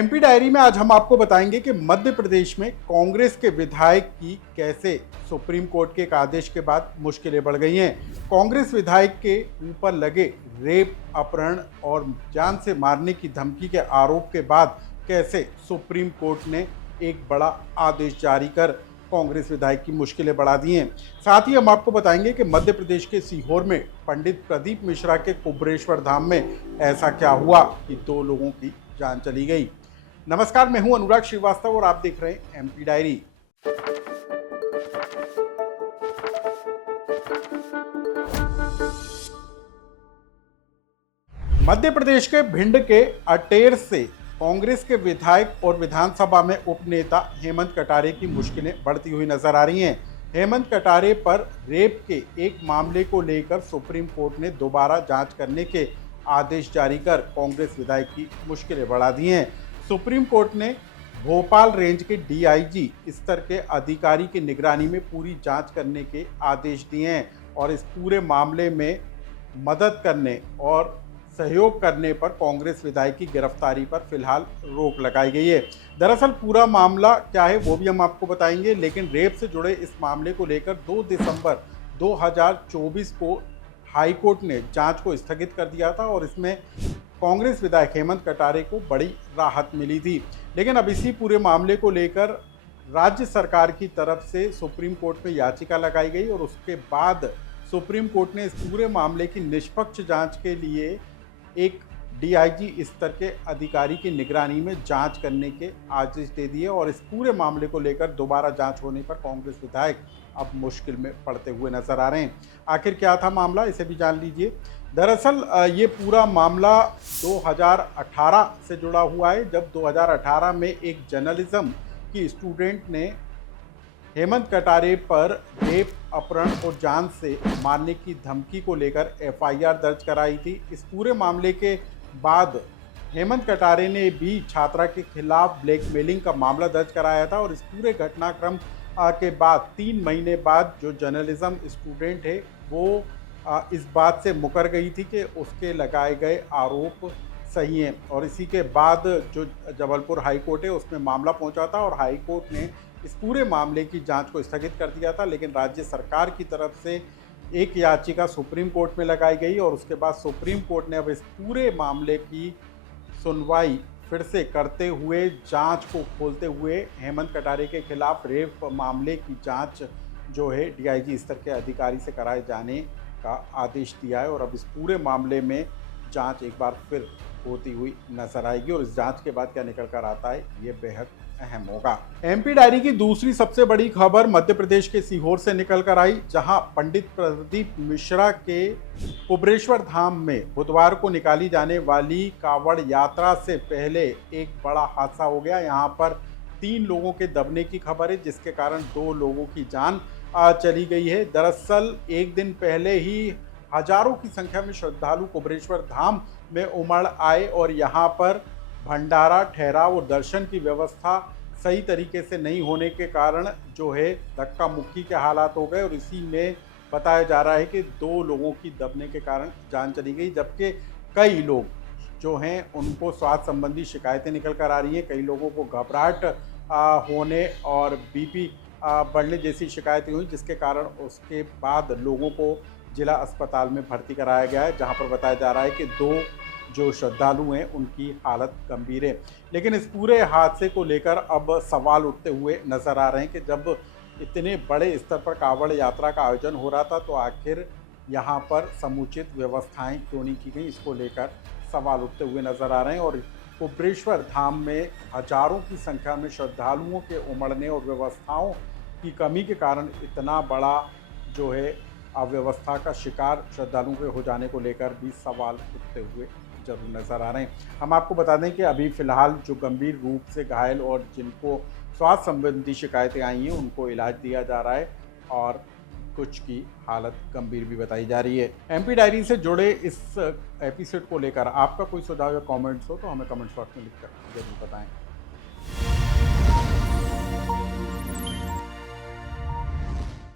MP diary में आज हम आपको बताएंगे कि मध्य प्रदेश में कांग्रेस के विधायक की कैसे सुप्रीम कोर्ट के एक आदेश के बाद मुश्किलें बढ़ गई हैं। कांग्रेस विधायक के ऊपर लगे रेप, अपहरण और जान से मारने की धमकी के आरोप के बाद कैसे सुप्रीम कोर्ट ने एक बड़ा आदेश जारी कर कांग्रेस विधायक की मुश्किलें बढ़ा दी हैं। साथ ही हम आपको बताएंगे कि मध्य प्रदेश के सीहोर में पंडित प्रदीप मिश्रा के कुबरेश्वर धाम में ऐसा क्या हुआ कि 2 लोगों की जान चली गई। नमस्कार, मैं हूं अनुराग श्रीवास्तव और आप देख रहे हैं एमपी डायरी। मध्य प्रदेश के भिंड के अटेर से कांग्रेस के विधायक और विधानसभा में उपनेता हेमंत कटारे की मुश्किलें बढ़ती हुई नजर आ रही हैं। हेमंत कटारे पर रेप के एक मामले को लेकर सुप्रीम कोर्ट ने दोबारा जांच करने के आदेश जारी कर कांग्रेस विधायक की मुश्किलें बढ़ा दी हैं। सुप्रीम कोर्ट ने भोपाल रेंज के डीआईजी स्तर के अधिकारी की निगरानी में पूरी जांच करने के आदेश दिए हैं और इस पूरे मामले में मदद करने और सहयोग करने पर कांग्रेस विधायक की गिरफ्तारी पर फिलहाल रोक लगाई गई है। दरअसल पूरा मामला क्या है वो भी हम आपको बताएंगे, लेकिन रेप से जुड़े इस मामले को लेकर 2 दिसंबर 2024 को हाई कोर्ट ने जांच को स्थगित कर दिया था और इसमें कांग्रेस विधायक हेमंत कटारे को बड़ी राहत मिली थी। लेकिन अब इसी पूरे मामले को लेकर राज्य सरकार की तरफ से सुप्रीम कोर्ट में याचिका लगाई गई और उसके बाद सुप्रीम कोर्ट ने इस पूरे मामले की निष्पक्ष जांच के लिए एक डीआईजी स्तर के अधिकारी की निगरानी में जांच करने के आदेश दे दिए और इस पूरे मामले को लेकर दोबारा जांच होने पर कांग्रेस विधायक अब मुश्किल में पड़ते हुए नजर आ रहे हैं। आखिर क्या था मामला, इसे भी जान लीजिए। दरअसल ये पूरा मामला 2018 से जुड़ा हुआ है, जब 2018 में एक जर्नलिज्म की स्टूडेंट ने हेमंत कटारे पर रेप, अपहरण और जान से मारने की धमकी को लेकर एफआईआर दर्ज कराई थी। इस पूरे मामले के बाद हेमंत कटारे ने भी छात्रा के खिलाफ ब्लैकमेलिंग का मामला दर्ज कराया था और इस पूरे घटनाक्रम के बाद 3 महीने बाद जो जर्नलिज्म स्टूडेंट है वो इस बात से मुकर गई थी कि उसके लगाए गए आरोप सही हैं और इसी के बाद जो जबलपुर हाई कोर्ट है उसमें मामला पहुंचा था और हाई कोर्ट ने इस पूरे मामले की जांच को स्थगित कर दिया था। लेकिन राज्य सरकार की तरफ से एक याचिका सुप्रीम कोर्ट में लगाई गई और उसके बाद सुप्रीम कोर्ट ने अब इस पूरे मामले की सुनवाई फिर से करते हुए जांच को खोलते हुए हेमंत कटारे के खिलाफ रेप मामले की जांच जो है डीआईजी स्तर के अधिकारी से कराए जाने का आदेश दिया है और अब इस पूरे मामले में जांच एक बार फिर होती हुई नजर आएगी और इस जांच के बाद क्या निकल कर आता है ये बेहद अहम होगा। एमपी डायरी की दूसरी सबसे बड़ी खबर मध्य प्रदेश के सीहोर से निकल कर आई, जहां पंडित प्रदीप मिश्रा के कुबरेश्वर धाम में बुधवार को निकाली जाने वाली कावड़ यात्रा से पहले एक बड़ा हादसा हो गया। यहां पर 3 लोगों के दबने की खबर है, जिसके कारण 2 लोगों की जान चली गई है। दरअसल एक दिन पहले ही हजारों की संख्या में श्रद्धालु कुबरेश्वर धाम में उमड़ आए और यहाँ पर भंडारा, ठहराव और दर्शन की व्यवस्था सही तरीके से नहीं होने के कारण जो है धक्का मुक्की के हालात हो गए और इसी में बताया जा रहा है कि 2 लोगों की दबने के कारण जान चली गई, जबकि कई लोग जो हैं उनको स्वास्थ्य संबंधी शिकायतें निकल कर आ रही हैं। कई लोगों को घबराहट होने और बीपी बढ़ने जैसी शिकायतें हुई, जिसके कारण उसके बाद लोगों को जिला अस्पताल में भर्ती कराया गया है, जहां पर बताया जा रहा है कि 2 जो श्रद्धालु हैं उनकी हालत गंभीर है। लेकिन इस पूरे हादसे को लेकर अब सवाल उठते हुए नजर आ रहे हैं कि जब इतने बड़े स्तर पर कावड़ यात्रा का आयोजन हो रहा था तो आखिर यहाँ पर समुचित व्यवस्थाएं क्यों नहीं की गई, इसको लेकर सवाल उठते हुए नजर आ रहे हैं। और कुबरेश्वर धाम में हजारों की संख्या में श्रद्धालुओं के उमड़ने और व्यवस्थाओं की कमी के कारण इतना बड़ा जो है अव्यवस्था का शिकार श्रद्धालुओं के हो जाने को लेकर भी सवाल उठते हुए जरूर नजर आ रहे हैं। हम आपको बता दें कि अभी फिलहाल जो गंभीर रूप से घायल और जिनको स्वास्थ्य संबंधी शिकायतें आई हैं उनको इलाज दिया जा रहा है और कुछ की हालत गंभीर भी बताई जा रही है। एमपी डायरी से जुड़े इस एपिसोड को लेकर आपका कोई सुझाव या कमेंट्स हो तो हमें कमेंट्स बॉक्स में लिखकर जरूर बताएं।